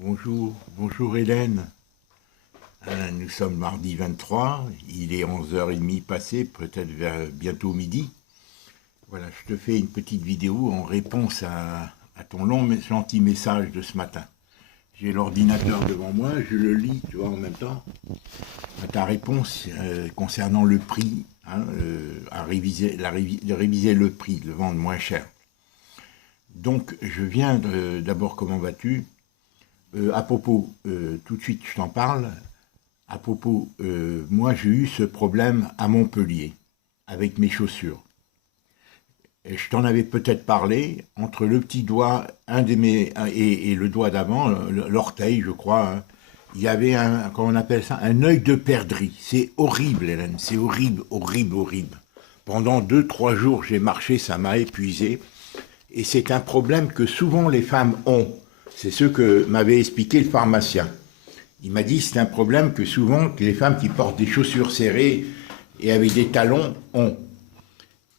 Bonjour Hélène. Nous sommes mardi 23, il est 11h30 passé, peut-être vers bientôt midi. Voilà, je te fais une petite vidéo en réponse à ton gentil message de ce matin. J'ai l'ordinateur devant moi, je le lis, tu vois, en même temps. Ta réponse concernant le prix, à réviser, de réviser le prix, de vendre moins cher. Donc, je viens d'abord, comment vas-tu? À propos, tout de suite je t'en parle, à propos, moi j'ai eu ce problème à Montpellier, avec mes chaussures. Et je t'en avais peut-être parlé, entre le petit doigt, et le doigt d'avant, l'orteil je crois, hein, il y avait comment on appelle ça, un œil de perdrix. C'est horrible Hélène, c'est horrible, horrible, horrible. Pendant 2-3 jours j'ai marché, ça m'a épuisé. Et c'est un problème que souvent les femmes ont. C'est ce que m'avait expliqué le pharmacien. Il m'a dit que c'est un problème que souvent les femmes qui portent des chaussures serrées et avec des talons ont.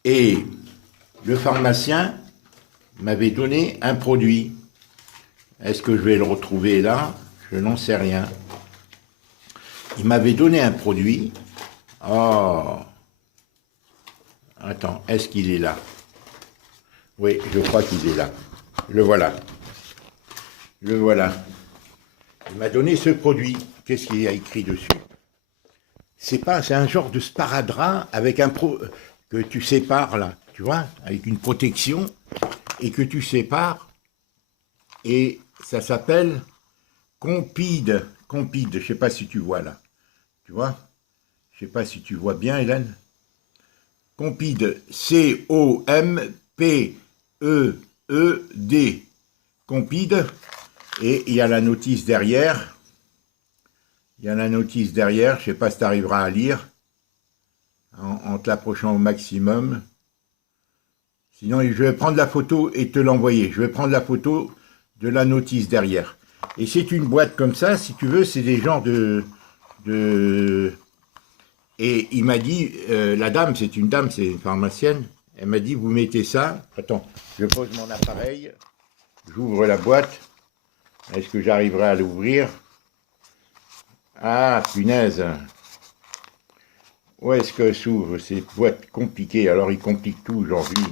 Et le pharmacien m'avait donné un produit. Est-ce que je vais le retrouver là? Je n'en sais rien. Il m'avait donné un produit. Oh, attends, est-ce qu'il est là? Oui, je crois qu'il est là. Le voilà. Le voilà. Il m'a donné ce produit. Qu'est-ce qu'il y a écrit dessus? C'est un genre de sparadrap avec que tu sépares là, tu vois, avec une protection et que tu sépares. Et ça s'appelle Compide. Compide, je sais pas si tu vois là. Tu vois? Je sais pas si tu vois bien, Hélène. Compide. C-O-M-P-E-E-D. Compide. Et il y a la notice derrière. Il y a la notice derrière. Je ne sais pas si tu arriveras à lire. En te l'approchant au maximum. Sinon, je vais prendre la photo et te l'envoyer. Je vais prendre la photo de la notice derrière. Et c'est une boîte comme ça, si tu veux, c'est des genres Et il m'a dit, la dame, c'est une pharmacienne. Elle m'a dit, vous mettez ça. Attends, je pose mon appareil. J'ouvre la boîte. Est-ce que j'arriverai à l'ouvrir? Ah, punaise. Où est-ce que s'ouvre ces boîtes compliquées? Alors, il complique tout aujourd'hui.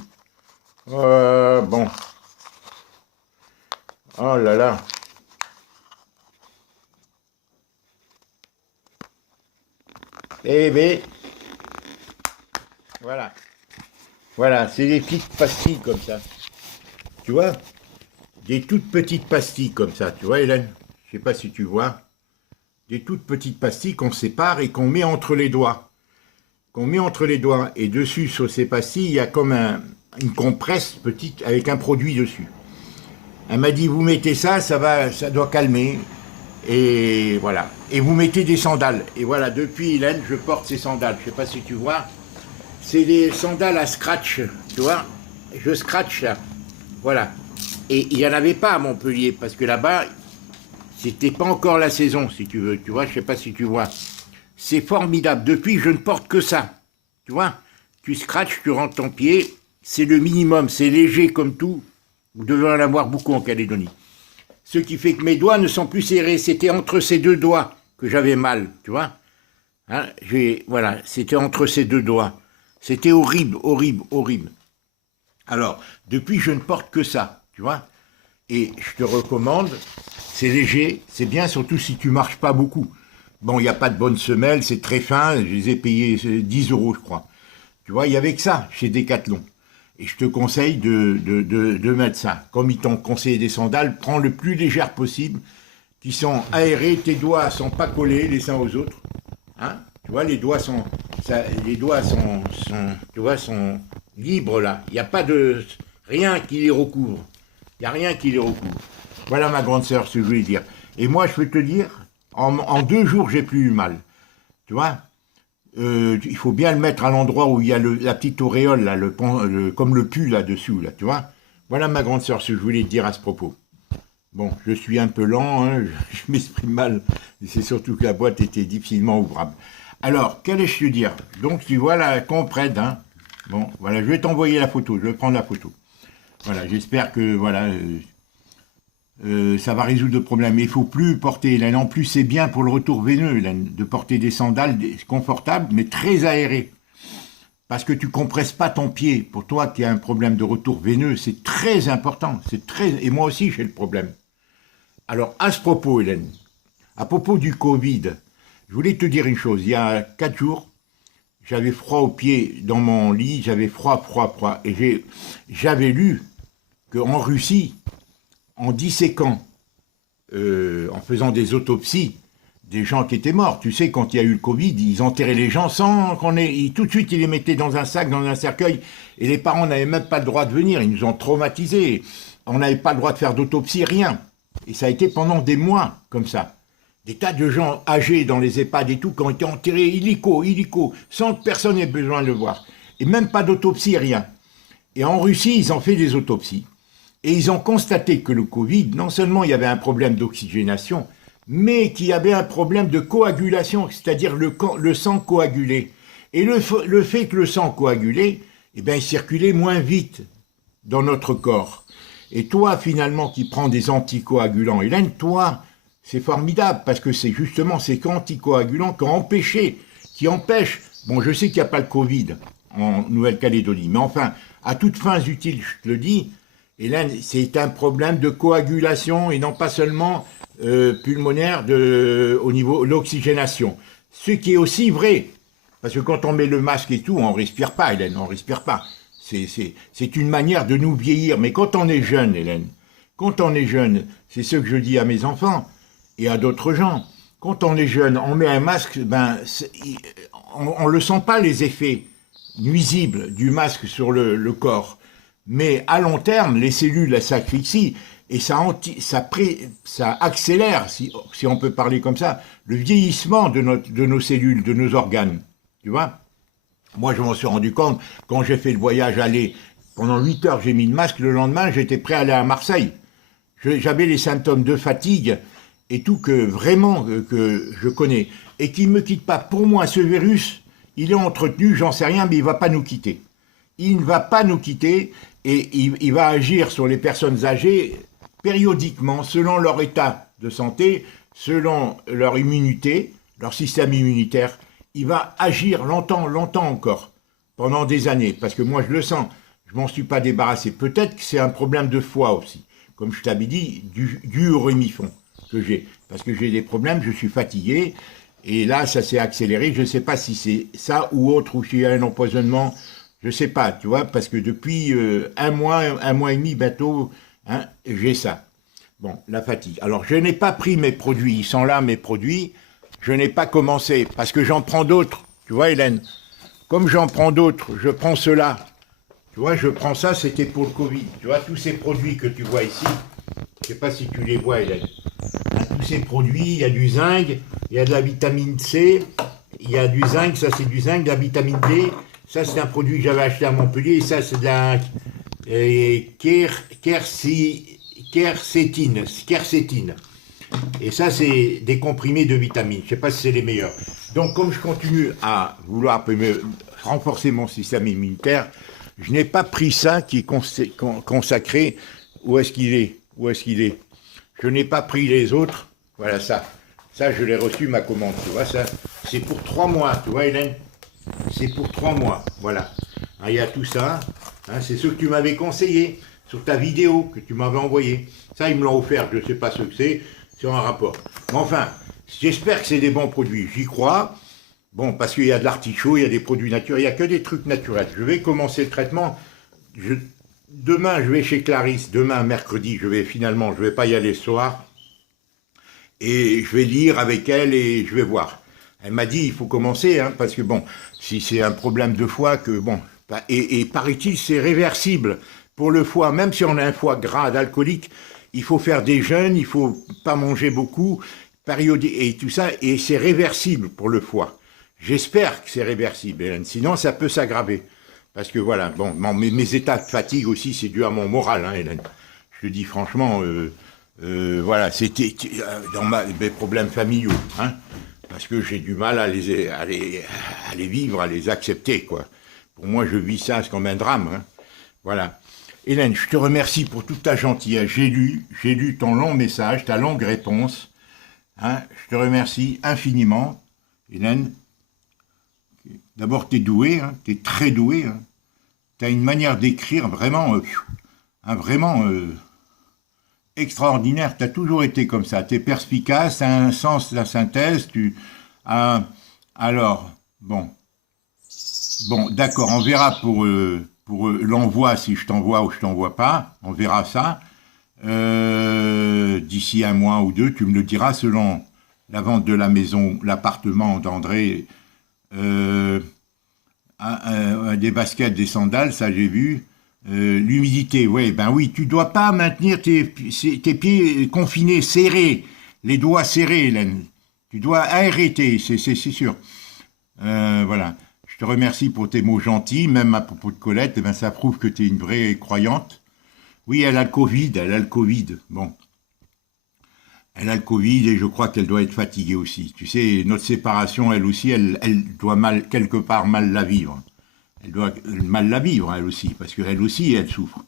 Bon. Oh là là. Eh bien, voilà. Voilà, c'est des petites pastilles comme ça. Tu vois? Des toutes petites pastilles comme ça. Tu vois, Hélène? Je sais pas si tu vois. Des toutes petites pastilles qu'on sépare et qu'on met entre les doigts. Et dessus, sur ces pastilles, il y a comme une compresse petite avec un produit dessus. Elle m'a dit, vous mettez ça, ça doit calmer. Et voilà. Et vous mettez des sandales. Et voilà, depuis Hélène, je porte ces sandales. Je sais pas si tu vois. C'est des sandales à scratch, tu vois. Je scratch là. Voilà. Et il n'y en avait pas à Montpellier, parce que là-bas, c'était pas encore la saison, si tu veux. Tu vois, je sais pas si tu vois. C'est formidable. Depuis, je ne porte que ça. Tu vois, tu scratches, tu rentres ton pied. C'est le minimum. C'est léger comme tout. Vous devez en avoir beaucoup en Calédonie. Ce qui fait que mes doigts ne sont plus serrés. C'était entre ces deux doigts que j'avais mal. Tu vois, hein, voilà, c'était entre ces deux doigts. C'était horrible, horrible, horrible. Alors, depuis, je ne porte que ça. Tu vois. Et je te recommande. C'est léger. C'est bien, surtout si tu marches pas beaucoup. Bon, il n'y a pas de bonnes semelles, c'est très fin, je les ai payés 10 euros, je crois. Tu vois, il y avait que ça chez Decathlon. Et je te conseille de mettre ça. Comme ils t'ont conseillé des sandales, prends le plus légère possible, qui sont aérés, tes doigts sont pas collés les uns aux autres. Hein? Tu vois, les doigts sont tu vois, sont libres là. Il n'y a pas de rien qui les recouvre. Il n'y a rien qui les recouvre. Voilà ma grande sœur, ce que je voulais dire. Et moi, je peux te dire, en 2 jours, j'ai plus eu mal. Tu vois, il faut bien le mettre à l'endroit où il y a la petite auréole, là, comme le pu là-dessous, là, tu vois. Voilà ma grande sœur, ce que je voulais te dire à ce propos. Bon, je suis un peu lent, hein, je m'exprime mal, c'est surtout que la boîte était difficilement ouvrable. Alors, qu'allais-je te dire? Donc, tu vois la comprenne, hein. Bon, voilà, je vais t'envoyer la photo, je vais prendre la photo. Voilà, j'espère que, voilà, ça va résoudre le problème. Mais il faut plus porter, Hélène. En plus, c'est bien pour le retour veineux, Hélène, de porter des sandales confortables, mais très aérées. Parce que tu compresses pas ton pied. Pour toi qui as un problème de retour veineux, c'est très important. Et moi aussi, j'ai le problème. Alors, à ce propos, Hélène, à propos du Covid, je voulais te dire une chose. Il y a 4 jours, j'avais froid aux pieds dans mon lit, j'avais froid. Et j'avais lu qu'en Russie, en disséquant, en faisant des autopsies, des gens qui étaient morts. Tu sais, quand il y a eu le Covid, ils enterraient les gens sans tout de suite, ils les mettaient dans un sac, dans un cercueil, et les parents n'avaient même pas le droit de venir, ils nous ont traumatisés. On n'avait pas le droit de faire d'autopsie, rien. Et ça a été pendant des mois, comme ça. Des tas de gens âgés dans les EHPAD et tout, qui ont été enterrés illico, sans que personne n'ait besoin de le voir. Et même pas d'autopsie, rien. Et en Russie, ils ont fait des autopsies. Et ils ont constaté que le Covid, non seulement il y avait un problème d'oxygénation, mais qu'il y avait un problème de coagulation, c'est-à-dire le sang coagulé. Et le fait que le sang coagulé, eh ben, il circulait moins vite dans notre corps. Et toi, finalement, qui prends des anticoagulants, Hélène, toi, c'est formidable, parce que c'est justement ces anticoagulants qui empêchent, bon, je sais qu'il n'y a pas le Covid en Nouvelle-Calédonie, mais enfin, à toutes fins utiles, je te le dis, Hélène, c'est un problème de coagulation et non pas seulement pulmonaire au niveau de l'oxygénation. Ce qui est aussi vrai, parce que quand on met le masque et tout, on ne respire pas, Hélène, on ne respire pas. C'est une manière de nous vieillir. Mais quand on est jeune, Hélène, quand on est jeune, c'est ce que je dis à mes enfants et à d'autres gens, quand on est jeune, on met un masque, ben, on ne le sent pas les effets nuisibles du masque sur le corps. Mais à long terme, les cellules s'asphyxient et ça accélère, si on peut parler comme ça, le vieillissement de nos cellules, de nos organes. Tu vois ? Moi, je m'en suis rendu compte quand j'ai fait le voyage aller. Pendant 8 heures, j'ai mis le masque. Le lendemain, j'étais prêt à aller à Marseille. J'avais les symptômes de fatigue et tout que vraiment que je connais et qui ne me quitte pas. Pour moi, ce virus, il est entretenu, j'en sais rien, mais il ne va pas nous quitter. Il ne va pas nous quitter et il va agir sur les personnes âgées périodiquement, selon leur état de santé, selon leur immunité, leur système immunitaire. Il va agir longtemps encore, pendant des années, parce que moi je le sens, je m'en suis pas débarrassé. Peut-être que c'est un problème de foie aussi, comme je t'avais dit, du rémifon que j'ai, parce que j'ai des problèmes, je suis fatigué, et là ça s'est accéléré, je ne sais pas si c'est ça ou autre, ou s'il y a un empoisonnement, je ne sais pas, tu vois, parce que depuis un mois et demi bientôt, hein, j'ai ça. Bon, la fatigue. Alors je n'ai pas pris mes produits, ils sont là mes produits. Je n'ai pas commencé, parce que j'en prends d'autres. Tu vois, Hélène, comme j'en prends d'autres, je prends cela. Tu vois, je prends ça, c'était pour le Covid. Tu vois, tous ces produits que tu vois ici, je ne sais pas si tu les vois, Hélène. Tous ces produits, il y a du zinc, il y a de la vitamine C, il y a du zinc, ça c'est du zinc, de la vitamine D. Ça, c'est un produit que j'avais acheté à Montpellier, et ça, c'est de la quercétine. Et ça, c'est des comprimés de vitamines. Je ne sais pas si c'est les meilleurs. Donc, comme je continue à vouloir renforcer mon système immunitaire, je n'ai pas pris ça qui est consacré. Où est-ce qu'il est ? Je n'ai pas pris les autres. Voilà ça. Ça, je l'ai reçu, ma commande. Tu vois, ça, c'est pour 3 mois. Tu vois, Hélène ? C'est pour 3 mois. Voilà. Il y a tout ça. Hein, c'est ce que tu m'avais conseillé sur ta vidéo que tu m'avais envoyée. Ça, ils me l'ont offert. Je ne sais pas ce que c'est. C'est un rapport. Mais enfin, j'espère que c'est des bons produits. J'y crois. Bon, parce qu'il y a de l'artichaut, il y a des produits naturels, il n'y a que des trucs naturels. Je vais commencer le traitement. Demain, je vais chez Clarisse. Demain, mercredi, je vais pas y aller ce soir. Et je vais lire avec elle et je vais voir. Elle m'a dit, il faut commencer, hein, parce que bon, si c'est un problème de foie, que bon, et paraît-il, c'est réversible pour le foie, même si on a un foie gras, d'alcoolique. Il faut faire des jeûnes, il faut pas manger beaucoup, et tout ça, et c'est réversible pour le foie. J'espère que c'est réversible, Hélène, sinon ça peut s'aggraver. Parce que voilà, bon, mes états de fatigue aussi, c'est dû à mon moral, hein, Hélène. Je te dis franchement, voilà, c'était dans mes problèmes familiaux, hein, parce que j'ai du mal à les vivre, à les accepter, quoi. Pour moi, je vis ça comme un drame, hein, voilà. Hélène, je te remercie pour toute ta gentillesse. J'ai lu ton long message, ta longue réponse. Hein, je te remercie infiniment, Hélène. D'abord, tu es douée, hein, tu es très douée. Hein. Tu as une manière d'écrire vraiment, vraiment extraordinaire. Tu as toujours été comme ça. Tu es perspicace, tu as un sens de la synthèse. Alors, bon, d'accord, on verra pour l'envoi, si je t'envoie ou je t'envoie pas. On verra ça. D'ici un mois ou deux, tu me le diras selon la vente de la maison, l'appartement d'André. Des baskets, des sandales, ça j'ai vu. L'humidité, ouais, ben oui, tu dois pas maintenir tes pieds confinés, serrés, les doigts serrés, Hélène. Tu dois aérer, c'est sûr. Voilà. Je te remercie pour tes mots gentils, même à propos de Colette, eh ben, ça prouve que tu es une vraie croyante. Oui, elle a le Covid, Bon. Elle a le Covid et je crois qu'elle doit être fatiguée aussi. Tu sais, notre séparation, elle aussi, elle doit quelque part mal la vivre. Elle doit mal la vivre, elle aussi, parce qu'elle aussi, elle souffre.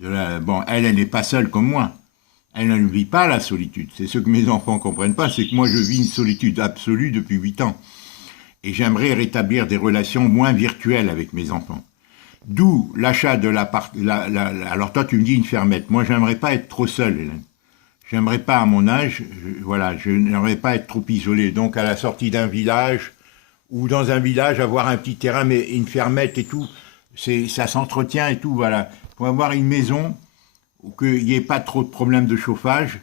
Bon, elle n'est pas seule comme moi. Elle ne vit pas la solitude. C'est ce que mes enfants ne comprennent pas, c'est que moi, je vis une solitude absolue depuis 8 ans. Et j'aimerais rétablir des relations moins virtuelles avec mes enfants. D'où l'achat de l'appart. Alors toi, tu me dis une fermette. Moi, j'aimerais pas être trop seul, Hélène. J'aimerais pas, à mon âge, je n'aimerais pas être trop isolé. Donc, à la sortie d'un village, ou dans un village, avoir un petit terrain, mais une fermette et tout, ça s'entretient et tout, voilà. Pour avoir une maison, où qu'il n'y ait pas trop de problèmes de chauffage,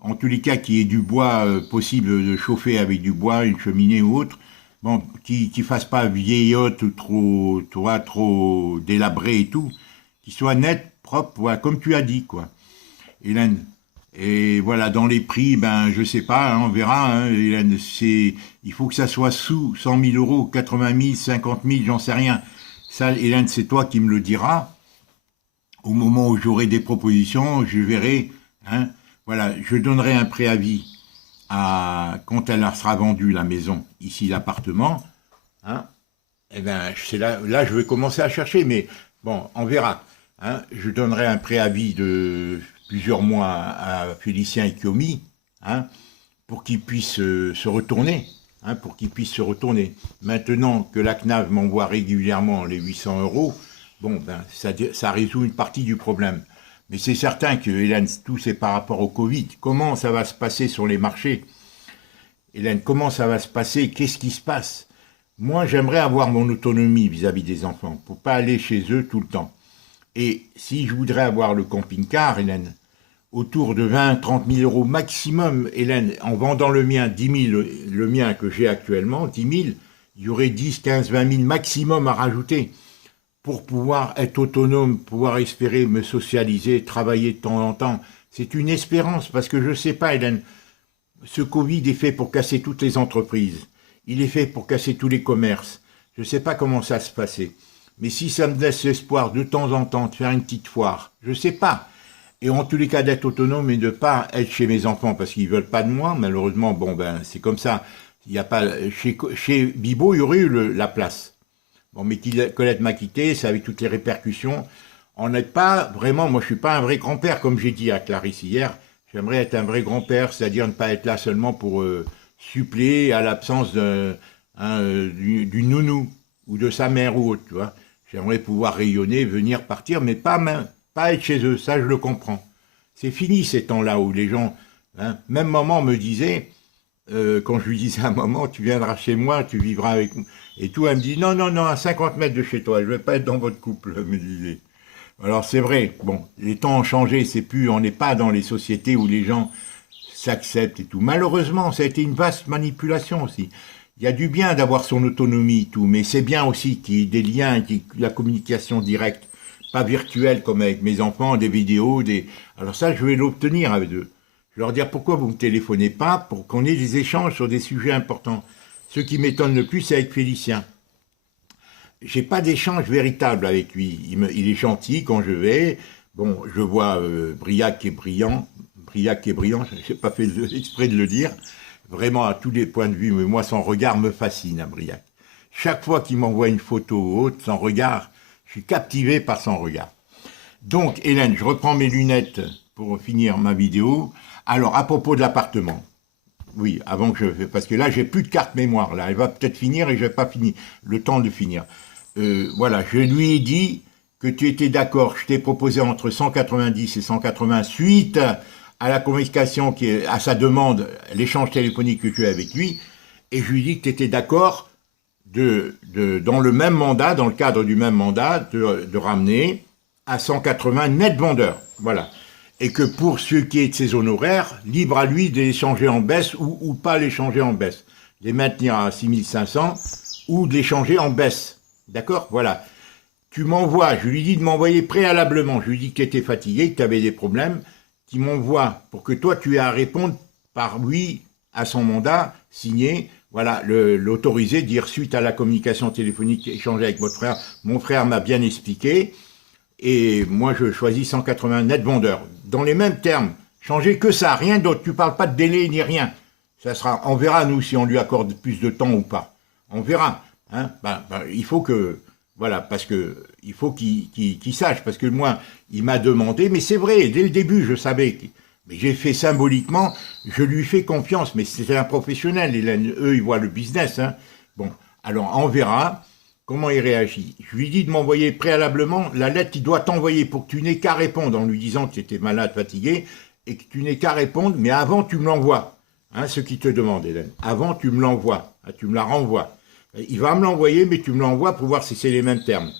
en tous les cas, qu'il y ait du bois possible de chauffer avec du bois, une cheminée ou autre, bon, qui fasse pas vieillotte ou trop délabré et tout, qui soit net, propre, voilà, comme tu as dit, quoi. Hélène. Et voilà, dans les prix, ben, je sais pas, hein, on verra, hein, Hélène, il faut que ça soit sous 100 000 euros, 80 000, 50 000, j'en sais rien. Ça, Hélène, c'est toi qui me le diras. Au moment où j'aurai des propositions, je verrai, hein, voilà, je donnerai un préavis quand elle sera vendue, la maison, ici, l'appartement, hein, eh ben, c'est là, je vais commencer à chercher, mais bon, on verra. Hein, je donnerai un préavis de plusieurs mois à Félicien et Kiomi, hein, pour qu'ils puissent se retourner. Hein, pour qu'ils puissent se retourner. Maintenant que la CNAV m'envoie régulièrement les 800 euros, bon, ben, ça résout une partie du problème. Mais c'est certain que, Hélène, tout c'est par rapport au Covid. Comment ça va se passer sur les marchés? Hélène, comment ça va se passer? Qu'est-ce qui se passe? Moi, j'aimerais avoir mon autonomie vis-à-vis des enfants, pour pas aller chez eux tout le temps. Et si je voudrais avoir le camping-car, Hélène, autour de 20, 30 000 euros maximum, Hélène, en vendant le mien, 10 000, le mien que j'ai actuellement, 10 000, il y aurait 10, 15, 20 000 maximum à rajouter pour pouvoir être autonome, pouvoir espérer me socialiser, travailler de temps en temps. C'est une espérance, parce que je ne sais pas, Hélène, ce Covid est fait pour casser toutes les entreprises. Il est fait pour casser tous les commerces. Je ne sais pas comment ça se passer. Mais si ça me laisse l'espoir de temps en temps de faire une petite foire, je ne sais pas. Et en tous les cas d'être autonome et de ne pas être chez mes enfants parce qu'ils ne veulent pas de moi, malheureusement, bon ben c'est comme ça. Il y a pas, chez Bibo, il y aurait eu la place. Bon, mais Colette m'a quitté, c'est avec toutes les répercussions. On n'est pas vraiment, moi je ne suis pas un vrai grand-père, comme j'ai dit à Clarisse hier. J'aimerais être un vrai grand-père, c'est-à-dire ne pas être là seulement pour suppléer à l'absence du nounou ou de sa mère ou autre, tu vois. J'aimerais pouvoir rayonner, venir, partir, mais pas être chez eux, ça je le comprends. C'est fini ces temps-là où les gens, hein, même maman me disait, quand je lui disais à maman, tu viendras chez moi, tu vivras avec moi, et tout, elle me dit, non, non, non, à 50 mètres de chez toi, je ne vais pas être dans votre couple, elle me disait. Alors c'est vrai, bon, les temps ont changé, on n'est pas dans les sociétés où les gens s'acceptent et tout. Malheureusement, ça a été une vaste manipulation aussi. Il y a du bien d'avoir son autonomie et tout, mais c'est bien aussi qu'il y ait des liens, la communication directe, pas virtuelle comme avec mes enfants, des vidéos, Alors ça, je vais l'obtenir avec eux. Je vais leur dire pourquoi vous ne me téléphonez pas pour qu'on ait des échanges sur des sujets importants. Ce qui m'étonne le plus, c'est avec Félicien. J'ai pas d'échange véritable avec lui. Il est gentil quand je vais. Bon, je vois Briac et brillant. Briac et brillant, je n'ai pas fait exprès de le dire. Vraiment à tous les points de vue, mais moi son regard me fascine à Briac. Chaque fois qu'il m'envoie une photo ou autre, son regard, je suis captivé par son regard. Donc, Hélène, je reprends mes lunettes pour finir ma vidéo. Alors, à propos de l'appartement. Oui, avant que je... Parce que là, j'ai plus de carte mémoire, là. Elle va peut-être finir et je n'ai pas fini le temps de finir. Voilà, je lui ai dit que tu étais d'accord. Je t'ai proposé entre 190 et 180 suite à la communication, à sa demande, l'échange téléphonique que tu as avec lui. Et je lui ai dit que tu étais d'accord dans le même mandat, dans le cadre du même mandat, de ramener à 180 net vendeurs. Voilà. Et que pour ce qui est de ses honoraires, libre à lui de les changer en baisse ou pas les changer en baisse. Les maintenir à 6500 ou de les changer en baisse. D'accord? Voilà. Tu m'envoies, je lui dis de m'envoyer préalablement, je lui dis que tu étais fatigué, que tu avais des problèmes, qu'il m'envoie pour que toi tu aies à répondre par oui à son mandat, signé, voilà, l'autoriser, dire suite à la communication téléphonique échangée avec votre frère, mon frère m'a bien expliqué, et moi je choisis 180 net vendeurs. Dans les mêmes termes, changer que ça, rien d'autre, tu parles pas de délai ni rien. Ça sera, on verra nous si on lui accorde plus de temps ou pas. On verra. Hein, il faut que, voilà, parce que il faut qu'il sache, parce que moi, il m'a demandé, mais c'est vrai, dès le début, je savais, mais j'ai fait symboliquement, je lui fais confiance, mais c'était un professionnel, eux, ils voient le business, hein. Bon, alors on verra comment il réagit. Je lui dis de m'envoyer préalablement la lettre qu'il doit t'envoyer pour que tu n'aies qu'à répondre en lui disant que tu étais malade, fatigué, et que tu n'aies qu'à répondre, mais avant, tu me l'envoies, hein, ce qu'il te demande, Hélène. Avant, tu me l'envoies, hein, tu me la renvoies. Il va me l'envoyer, mais tu me l'envoies pour voir si c'est les mêmes termes.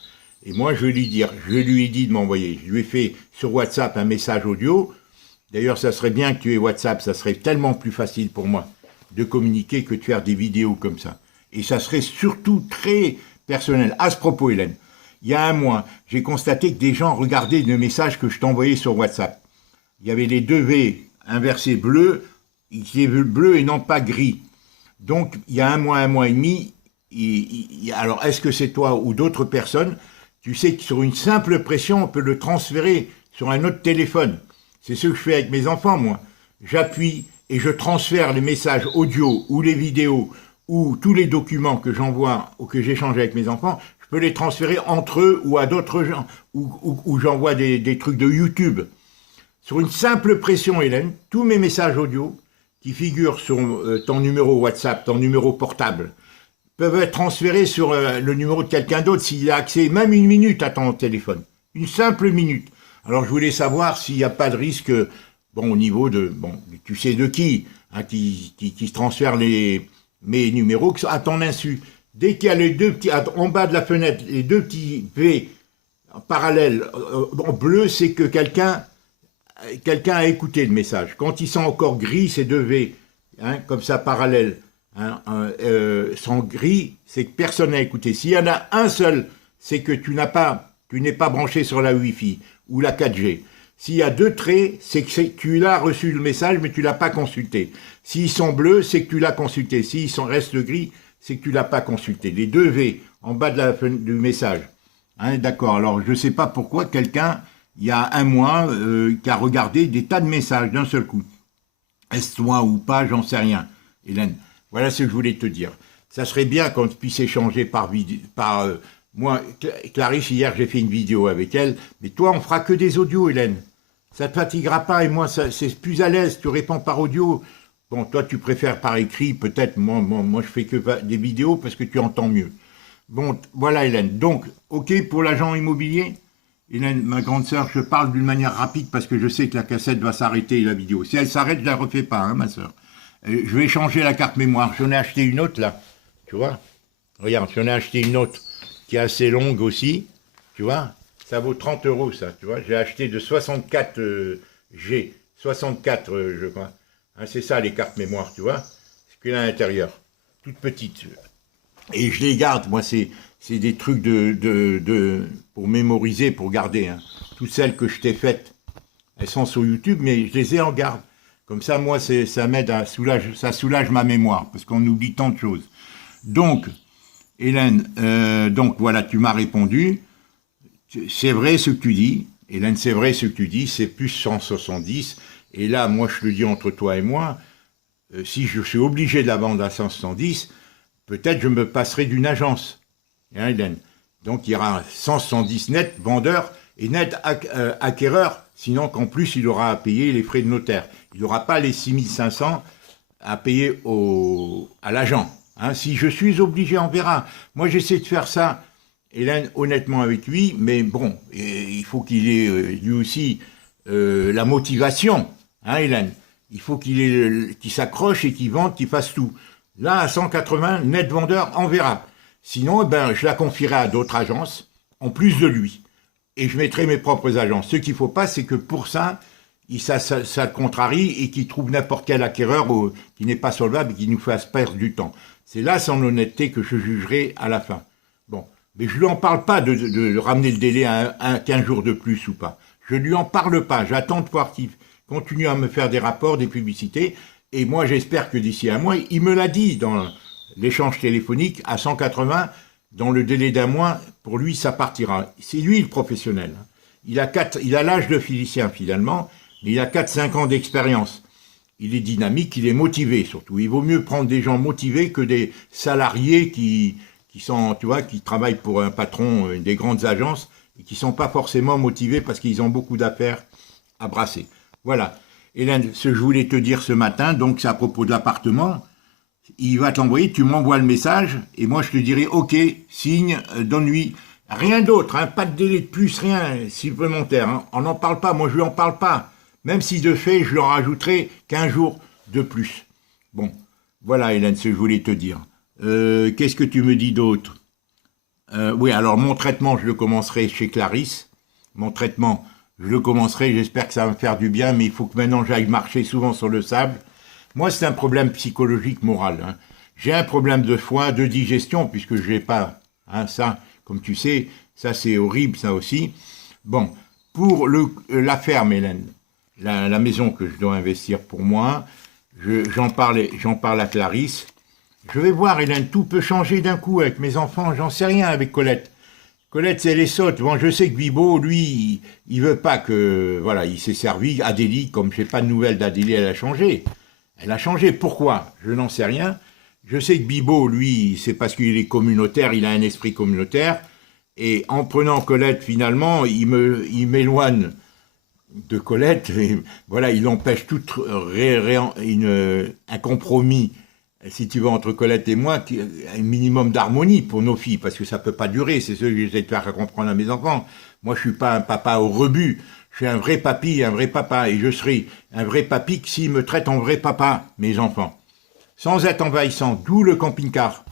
Et moi, je lui ai dit de m'envoyer. Je lui ai fait sur WhatsApp un message audio. D'ailleurs, ça serait bien que tu aies WhatsApp, ça serait tellement plus facile pour moi de communiquer que de faire des vidéos comme ça. Et ça serait surtout très personnel. À ce propos, Hélène, il y a un mois, j'ai constaté que des gens regardaient le message que je t'envoyais sur WhatsApp. Il y avait les deux V inversés bleus, qui est bleu et non pas gris. Donc, il y a un mois et demi, alors, est-ce que c'est toi ou d'autres personnes? Tu sais que sur une simple pression, on peut le transférer sur un autre téléphone. C'est ce que je fais avec mes enfants, moi. J'appuie et je transfère les messages audio ou les vidéos ou tous les documents que j'envoie ou que j'échange avec mes enfants. Je peux les transférer entre eux ou à d'autres gens, ou j'envoie des trucs de YouTube. Sur une simple pression, Hélène, tous mes messages audio qui figurent sur ton numéro WhatsApp, ton numéro portable, peuvent être transférés sur le numéro de quelqu'un d'autre s'il a accès même une minute à ton téléphone. Une simple minute. Alors je voulais savoir s'il n'y a pas de risque, bon, au niveau de, bon, tu sais de qui, hein, qui se transfère mes numéros à ton insu. Dès qu'il y a les deux petits, en bas de la fenêtre, les deux petits V parallèles en bleu, c'est que quelqu'un a écouté le message. Quand ils sont encore gris, ces deux V, hein, comme ça parallèles, hein, sont gris, c'est que personne n'a écouté. S'il y en a un seul, c'est que tu n'es pas branché sur la Wi-Fi ou la 4G. S'il y a deux traits, c'est que tu l'as reçu le message, mais tu l'as pas consulté. S'ils sont bleus, c'est que tu l'as consulté. S'ils restent gris, c'est que tu l'as pas consulté. Les deux V en bas du message. Hein, d'accord. Alors je sais pas pourquoi quelqu'un, il y a un mois, qui a regardé des tas de messages d'un seul coup. Est-ce toi ou pas, j'en sais rien, Hélène. Voilà ce que je voulais te dire. Ça serait bien qu'on puisse échanger par moi, Clarisse, hier, j'ai fait une vidéo avec elle, mais toi, on fera que des audios, Hélène. Ça te fatiguera pas, et moi, c'est plus à l'aise, tu réponds par audio. Bon, toi, tu préfères par écrit, peut-être, moi, je fais que des vidéos parce que tu entends mieux. Bon, voilà, Hélène. Donc, OK pour l'agent immobilier? Hélène, ma grande sœur, je parle d'une manière rapide parce que je sais que la cassette va s'arrêter, la vidéo. Si elle s'arrête, je la refais pas, hein, ma sœur. Je vais changer la carte mémoire. J'en ai acheté une autre, là. Tu vois? Regarde, j'en ai acheté une autre qui est assez longue aussi. Tu vois? Ça vaut 30 €, ça. Tu vois? J'ai acheté de 64 G. 64, je crois. Hein, c'est ça, les cartes mémoire, tu vois? C'est qu'il y a à l'intérieur. Toutes petites. Et je les garde. Moi, c'est des trucs pour mémoriser, pour garder. Hein. Toutes celles que je t'ai faites, elles sont sur YouTube, mais je les ai en garde. Comme ça, moi, ça m'aide ça soulage ma mémoire, parce qu'on oublie tant de choses. Donc, Hélène, donc voilà, tu m'as répondu. C'est vrai ce que tu dis. Hélène, c'est vrai ce que tu dis, c'est plus 170. Et là, moi, je le dis entre toi et moi, si je suis obligé de la vendre à 170, peut-être je me passerai d'une agence. Hein, Hélène? Donc, il y aura 170 net vendeurs et net acquéreur, sinon qu'en plus il aura à payer les frais de notaire. Il n'aura pas les 6500 à payer à l'agent. Hein, si je suis obligé, on verra. Moi, j'essaie de faire ça, Hélène, honnêtement avec lui, mais bon, il faut qu'il ait lui aussi la motivation, hein, Hélène. Il faut qu'il s'accroche et qu'il vende, qu'il fasse tout. Là, à 180, net vendeur, on verra. Sinon, ben, je la confierai à d'autres agences, en plus de lui. Et je mettrai mes propres agences. Ce qu'il ne faut pas, c'est que pour ça, ça le contrarie et qu'il trouve n'importe quel acquéreur qui n'est pas solvable et qui nous fasse perdre du temps. C'est là, son honnêteté, que je jugerai à la fin. Bon, mais je ne lui en parle pas de ramener le délai à 15 jours de plus ou pas. Je ne lui en parle pas. J'attends de voir qu'il continue à me faire des rapports, des publicités. Et moi, j'espère que d'ici un mois, il me l'a dit dans l'échange téléphonique, à 180, dans le délai d'un mois, pour lui, ça partira. C'est lui le professionnel. Il a l'âge de Félicien, finalement, mais il a 4-5 ans d'expérience. Il est dynamique, il est motivé, surtout. Il vaut mieux prendre des gens motivés que des salariés qui travaillent pour un patron, des grandes agences, et qui ne sont pas forcément motivés parce qu'ils ont beaucoup d'affaires à brasser. Voilà. Hélène, ce que je voulais te dire ce matin, donc c'est à propos de l'appartement. Il va te l'envoyer, tu m'envoies le message, et moi je te dirai, ok, signe, donne-lui. Rien d'autre, hein, pas de délai de plus, rien supplémentaire. Hein. On n'en parle pas, moi je lui en parle pas. Même si de fait, je leur rajouterai 15 jours de plus. Bon, voilà Hélène, ce que je voulais te dire. Qu'est-ce que tu me dis d'autre? Oui, alors mon traitement, je le commencerai chez Clarisse. Mon traitement, je le commencerai, j'espère que ça va me faire du bien, mais il faut que maintenant j'aille marcher souvent sur le sable. Moi, c'est un problème psychologique, moral. Hein. J'ai un problème de foie, de digestion, puisque je n'ai pas hein, ça, comme tu sais, ça c'est horrible, ça aussi. Bon, pour la ferme, Hélène, la maison que je dois investir pour moi, j'en parle à Clarisse. Je vais voir, Hélène, tout peut changer d'un coup avec mes enfants, j'en sais rien avec Colette. Colette, elle est sotte. Bon, je sais que Bibo, lui, il veut pas que... Voilà, il s'est servi. Adélie, comme je n'ai pas de nouvelles d'Adélie, elle a changé. Elle a changé. Pourquoi? Je n'en sais rien. Je sais que Bibo, lui, c'est parce qu'il est communautaire, il a un esprit communautaire. Et en prenant Colette, finalement, il m'éloigne de Colette. Et voilà, il empêche tout un compromis, si tu veux, entre Colette et moi, un minimum d'harmonie pour nos filles, parce que ça peut pas durer. C'est ce que j'essaie de faire comprendre à mes enfants. Moi, je suis pas un papa au rebut. Je suis un vrai papy, un vrai papa, et je serai un vrai papy s'ils me traitent en vrai papa, mes enfants. Sans être envahissant, d'où le camping-car,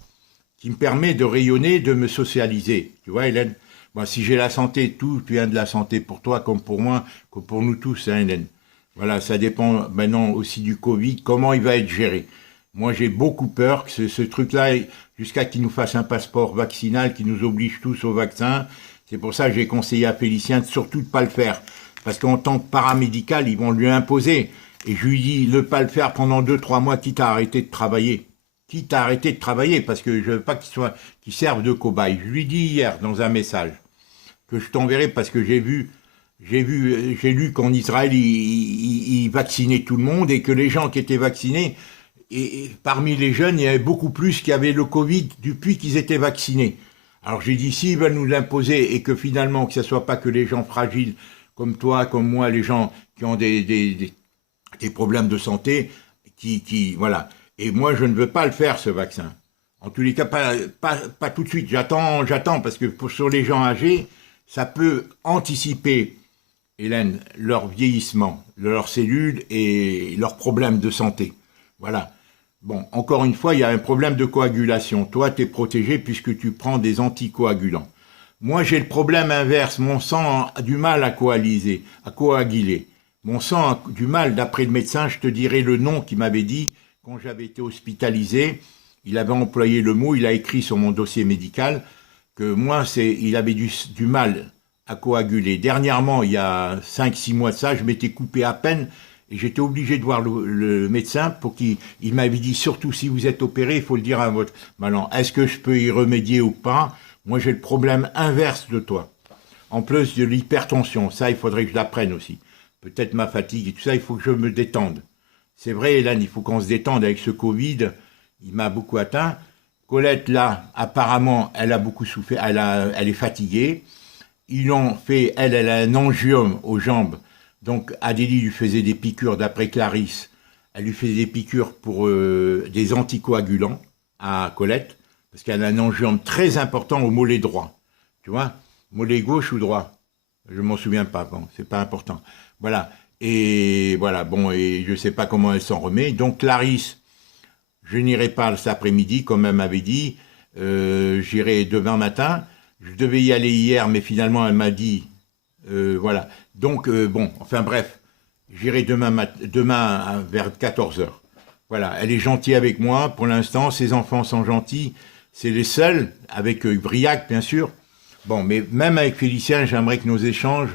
qui me permet de rayonner, de me socialiser. Tu vois, Hélène? Moi, si j'ai la santé, tout vient de la santé pour toi, comme pour moi, comme pour nous tous, hein, Hélène. Voilà, ça dépend maintenant aussi du Covid, comment il va être géré. Moi, j'ai beaucoup peur que ce truc-là, jusqu'à qu'il nous fasse un passeport vaccinal qui nous oblige tous au vaccin. C'est pour ça que j'ai conseillé à Félicien de surtout de ne pas le faire. Parce qu'en tant que paramédical, ils vont lui imposer. Et je lui dis de ne pas le faire pendant 2-3 mois, quitte à arrêter de travailler. Quitte à arrêter de travailler, parce que je ne veux pas qu'il serve de cobaye. Je lui dis hier, dans un message, que je t'enverrai parce que j'ai lu qu'en Israël, ils vaccinaient tout le monde et que les gens qui étaient vaccinés, et parmi les jeunes, il y avait beaucoup plus qui avaient le Covid depuis qu'ils étaient vaccinés. Alors j'ai dit, s'ils veulent nous l'imposer et que finalement, que ce ne soit pas que les gens fragiles, comme toi, comme moi, les gens qui ont des problèmes de santé, voilà. Et moi, je ne veux pas le faire, ce vaccin. En tous les cas, pas tout de suite. J'attends, parce que sur les gens âgés, ça peut anticiper, Hélène, leur vieillissement, leurs cellules et leurs problèmes de santé. Voilà. Bon, encore une fois, il y a un problème de coagulation. Toi, tu es protégé puisque tu prends des anticoagulants. Moi, j'ai le problème inverse. Mon sang a du mal à coaguler. Mon sang a du mal, d'après le médecin, je te dirai le nom qu'il m'avait dit quand j'avais été hospitalisé. Il avait employé le mot, il a écrit sur mon dossier médical que moi, il avait du mal à coaguler. Dernièrement, il y a 5-6 mois de ça, je m'étais coupé à peine et j'étais obligé de voir le médecin pour qu'il m'avait dit, surtout si vous êtes opéré, il faut le dire à votre... Maintenant, est-ce que je peux y remédier ou pas? Moi, j'ai le problème inverse de toi. En plus de l'hypertension, ça, il faudrait que je l'apprenne aussi. Peut-être ma fatigue et tout ça, il faut que je me détende. C'est vrai, Hélène, il faut qu'on se détende avec ce Covid. Il m'a beaucoup atteint. Colette, là, apparemment, elle a beaucoup souffert. Elle est fatiguée. ils l'ont fait, elle a un angiome aux jambes. Donc Adélie lui faisait des piqûres, d'après Clarisse, elle lui faisait des piqûres pour des anticoagulants à Colette, parce qu'elle a un angiome très important au mollet droit. Tu vois, mollet gauche ou droit, je m'en souviens pas, bon, c'est pas important. Voilà, et voilà, bon, et je sais pas comment elle s'en remet. Donc Clarisse, je n'irai pas cet après-midi, comme elle m'avait dit, j'irai demain matin. Je devais y aller hier, mais finalement elle m'a dit, voilà. Donc bon, enfin bref, j'irai demain vers 14 heures. Voilà, elle est gentille avec moi pour l'instant, ses enfants sont gentils, c'est les seuls, avec Briac bien sûr. Bon, mais même avec Félicien, j'aimerais que nos échanges,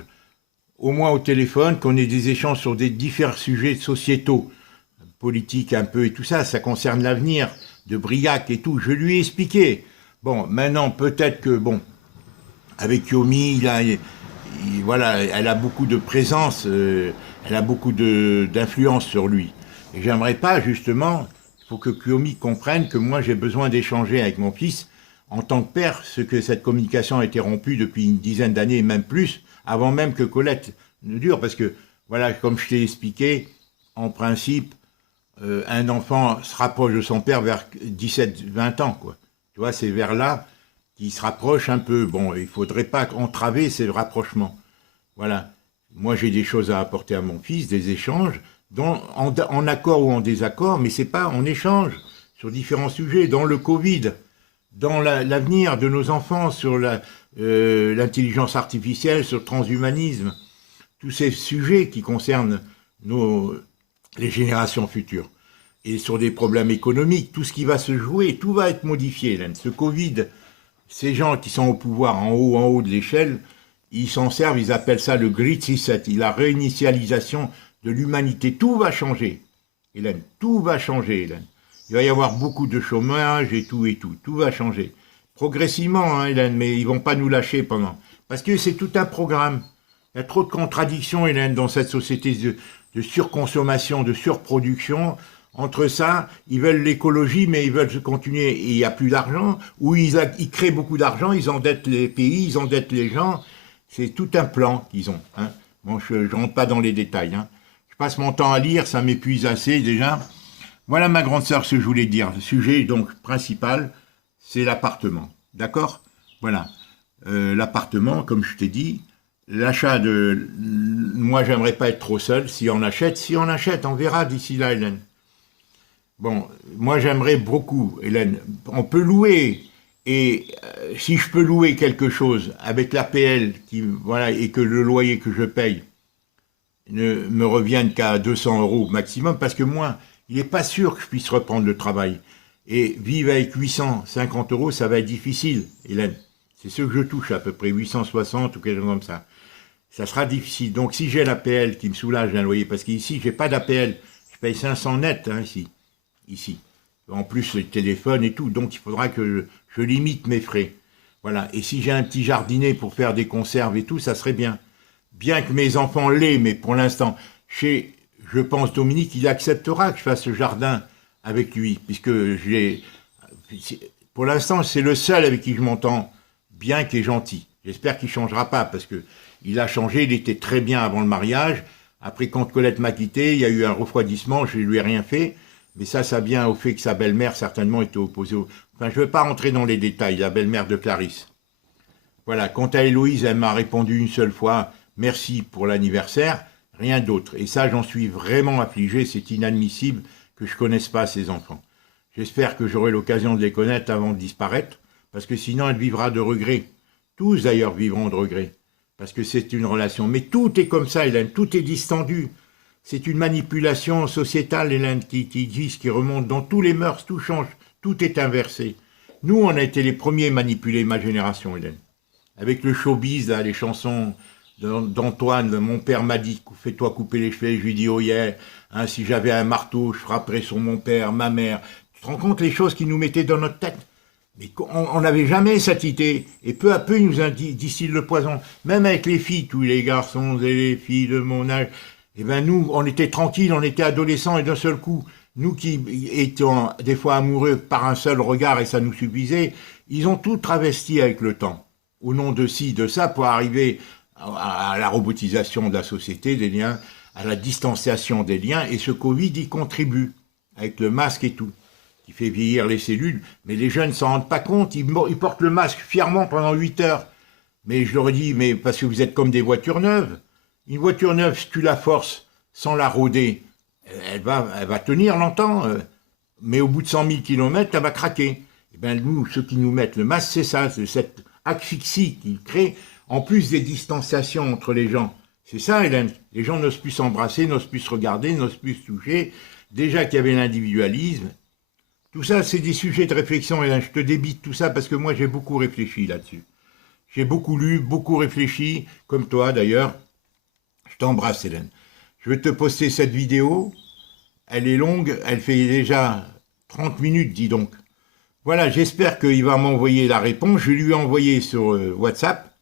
au moins au téléphone, qu'on ait des échanges sur des différents sujets sociétaux, politiques un peu et tout ça, ça concerne l'avenir de Briac et tout. Je lui ai expliqué. Bon, maintenant peut-être que, bon, avec Yomi, voilà, elle a beaucoup de présence, elle a beaucoup d'influence sur lui. Et j'aimerais pas, justement, il faut que Yomi comprenne que moi j'ai besoin d'échanger avec mon fils en tant que père, ce que cette communication a été rompue depuis une dizaine d'années et même plus, avant même que Colette ne dure, parce que, voilà, comme je t'ai expliqué, en principe, un enfant se rapproche de son père vers 17-20 ans, quoi. Tu vois, c'est vers là qu'il se rapproche un peu. Bon, il ne faudrait pas entraver ces rapprochements. Voilà. Moi, j'ai des choses à apporter à mon fils, des échanges, en accord ou en désaccord, mais c'est pas en échange sur différents sujets, dans le Covid, dans l'avenir de nos enfants, sur l'intelligence artificielle, sur le transhumanisme, tous ces sujets qui concernent les générations futures. Et sur des problèmes économiques, tout ce qui va se jouer, tout va être modifié. Hélène. Ce Covid, ces gens qui sont au pouvoir en haut de l'échelle, ils s'en servent, ils appellent ça le Great Reset, la réinitialisation de l'humanité. Tout va changer, Hélène. Tout va changer, Hélène. Il va y avoir beaucoup de chômage et tout. Tout va changer. Progressivement, hein, Hélène, mais ils vont pas nous lâcher pendant. Parce que c'est tout un programme. Il y a trop de contradictions, Hélène, dans cette société de surconsommation, de surproduction. Entre ça, ils veulent l'écologie, mais ils veulent se continuer et il n'y a plus d'argent. Ou ils créent beaucoup d'argent, ils endettent les pays, ils endettent les gens. C'est tout un plan qu'ils ont. Hein. Bon, je ne rentre pas dans les détails. Hein. Je passe mon temps à lire, ça m'épuise assez déjà. Voilà ma grande sœur ce que je voulais dire. Le sujet donc principal, c'est l'appartement. D'accord? Voilà. L'appartement, comme je t'ai dit, l'achat de... Moi, j'aimerais pas être trop seul. Si on achète, on verra d'ici là, Hélène. Bon, moi, j'aimerais beaucoup, Hélène. On peut louer. Et si je peux louer quelque chose avec l'APL, voilà, et que le loyer que je paye ne me revienne qu'à 200 € maximum, parce que moi, il n'est pas sûr que je puisse reprendre le travail. Et vivre avec 850 €, ça va être difficile, Hélène. C'est ce que je touche à peu près, 860 ou quelque chose comme ça. Ça sera difficile. Donc si j'ai l'APL qui me soulage d'un loyer, parce qu'ici, j'ai pas d'APL, je paye 500 net, hein, ici. En plus, les téléphones et tout, donc il faudra que je limite mes frais. Voilà. Et si j'ai un petit jardinet pour faire des conserves et tout, ça serait bien. Bien que mes enfants l'aient, mais pour l'instant, je pense, Dominique, il acceptera que je fasse ce jardin avec lui, puisque pour l'instant, c'est le seul avec qui je m'entends bien, qui est gentil. J'espère qu'il ne changera pas, parce que il a changé, il était très bien avant le mariage. Après, quand Colette m'a quitté, il y a eu un refroidissement, je ne lui ai rien fait. Mais ça vient au fait que sa belle-mère, certainement, était opposée Enfin, je ne veux pas rentrer dans les détails, la belle-mère de Clarisse. Voilà, quant à Héloïse, elle m'a répondu une seule fois, merci pour l'anniversaire, rien d'autre. Et ça, j'en suis vraiment affligé, c'est inadmissible que je ne connaisse pas ses enfants. J'espère que j'aurai l'occasion de les connaître avant de disparaître, parce que sinon, elle vivra de regrets. Tous, d'ailleurs, vivront de regrets, parce que c'est une relation. Mais tout est comme ça, Hélène, tout est distendu. C'est une manipulation sociétale, Hélène, qui existe, qui remonte dans tous les mœurs, tout change, tout est inversé. Nous, on a été les premiers manipulés, ma génération, Hélène. Avec le showbiz, là, les chansons d'Antoine, mon père m'a dit, fais-toi couper les cheveux, je lui dis, oh yeah, hein, si j'avais un marteau, je frapperais sur mon père, ma mère. Tu te rends compte les choses qu'ils nous mettaient dans notre tête? Mais on n'avait jamais cette idée. Et peu à peu, ils nous distillent le poison. Même avec les filles, tous les garçons et les filles de mon âge. Eh bien, nous, on était tranquilles, on était adolescents, et d'un seul coup, nous qui étions des fois amoureux par un seul regard, et ça nous suffisait, ils ont tout travesti avec le temps. au nom de ci, de ça, pour arriver à la robotisation de la société, des liens, à la distanciation des liens, et ce Covid y contribue, avec le masque et tout, qui fait vieillir les cellules, mais les jeunes ne s'en rendent pas compte, ils portent le masque fièrement pendant 8 heures, mais je leur dis, mais parce que vous êtes comme des voitures neuves, une voiture neuve, si tu la forces sans la rôder, elle va tenir longtemps, mais au bout de 100 000 km, elle va craquer. Et bien nous, ceux qui nous mettent le masque, c'est ça, c'est cette asphyxie qui crée, en plus des distanciations entre les gens. C'est ça, Hélène. Les gens n'osent plus s'embrasser, n'osent plus se regarder, n'osent plus se toucher. Déjà qu'il y avait l'individualisme. Tout ça, c'est des sujets de réflexion, Hélène. Je te débite tout ça parce que moi, j'ai beaucoup réfléchi là-dessus. J'ai beaucoup lu, beaucoup réfléchi, comme toi d'ailleurs. Je t'embrasse, Hélène. Je vais te poster cette vidéo. Elle est longue, elle fait déjà 30 minutes, dis donc. Voilà, j'espère qu'il va m'envoyer la réponse. Je lui ai envoyé sur WhatsApp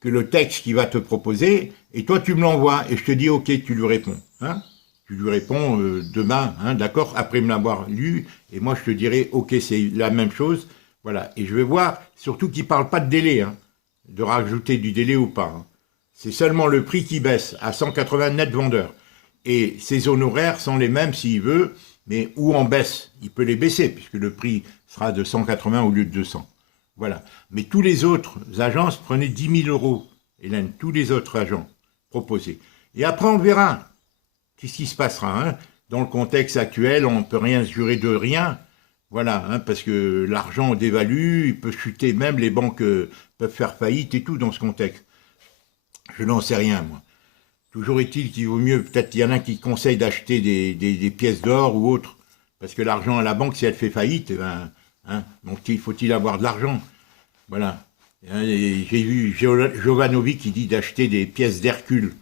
que le texte qu'il va te proposer, et toi tu me l'envoies, et je te dis ok, tu lui réponds. Hein, tu lui réponds demain, hein, d'accord, après me l'avoir lu, et moi je te dirai ok, c'est la même chose. Voilà, et je vais voir, surtout qu'il ne parle pas de délai, hein, de rajouter du délai ou pas. Hein. C'est seulement le prix qui baisse à 180 net vendeur. Et ses honoraires sont les mêmes s'il veut, mais ou en baisse. Il peut les baisser, puisque le prix sera de 180 au lieu de 200. Voilà. Mais tous les autres agences prenaient 10 000 euros, Hélène, tous les autres agents proposés. Et après, on verra qu'est-ce qui se passera. Hein. Dans le contexte actuel, on ne peut rien se jurer de rien. Voilà, hein, parce que l'argent dévalue, il peut chuter, même les banques peuvent faire faillite et tout dans ce contexte. Je n'en sais rien, moi. Toujours est-il qu'il vaut mieux, peut-être il y en a qui conseillent d'acheter des pièces d'or ou autres, parce que l'argent à la banque, si elle fait faillite, ben, hein, donc faut-il avoir de l'argent. Voilà. Hein, j'ai vu Jovanovic qui dit d'acheter des pièces d'Hercule,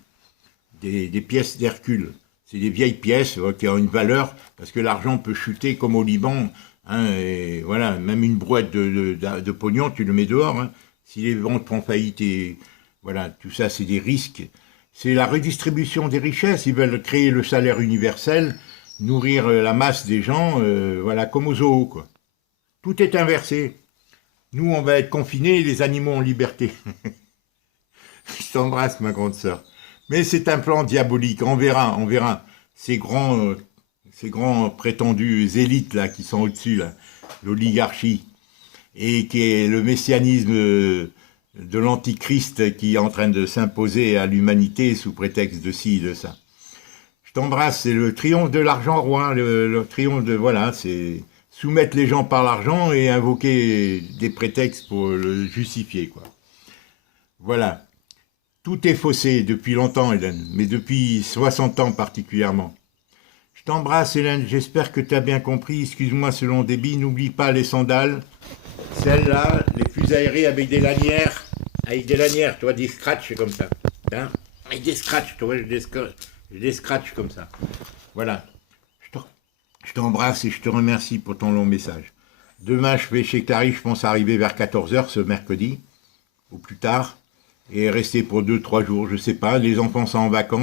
des pièces d'Hercule. C'est des vieilles pièces qui ont une valeur, parce que l'argent peut chuter comme au Liban. Hein, et voilà, même une brouette de pognon, tu le mets dehors. Hein, si les banques font faillite, et voilà, tout ça, c'est des risques. C'est la redistribution des richesses. Ils veulent créer le salaire universel, nourrir la masse des gens, voilà, comme au zoo, quoi. Tout est inversé. Nous, on va être confinés, les animaux en liberté. Je t'embrasse, ma grande sœur. Mais c'est un plan diabolique. On verra, on verra. Ces grands prétendus élites là qui sont au-dessus, là, l'oligarchie, et qui est le messianisme de l'antichrist qui est en train de s'imposer à l'humanité sous prétexte de ci, de ça. Je t'embrasse, c'est le triomphe de l'argent roi, le triomphe de, voilà, c'est soumettre les gens par l'argent et invoquer des prétextes pour le justifier, quoi. Voilà. Tout est faussé depuis longtemps, Hélène, mais depuis 60 ans particulièrement. Je t'embrasse, Hélène, j'espère que tu as bien compris. Excuse-moi ce long débit, n'oublie pas les sandales. Celles-là, les plus aérées avec des lanières, tu vois, des scratchs comme ça. Hein, avec des scratchs, tu vois, j'ai des scratchs comme ça. Voilà. Je t'embrasse et je te remercie pour ton long message. Demain, je vais chez Clarisse, je pense arriver vers 14 h ce mercredi, au plus tard, et rester pour 2-3 jours, je sais pas. Les enfants sont en vacances.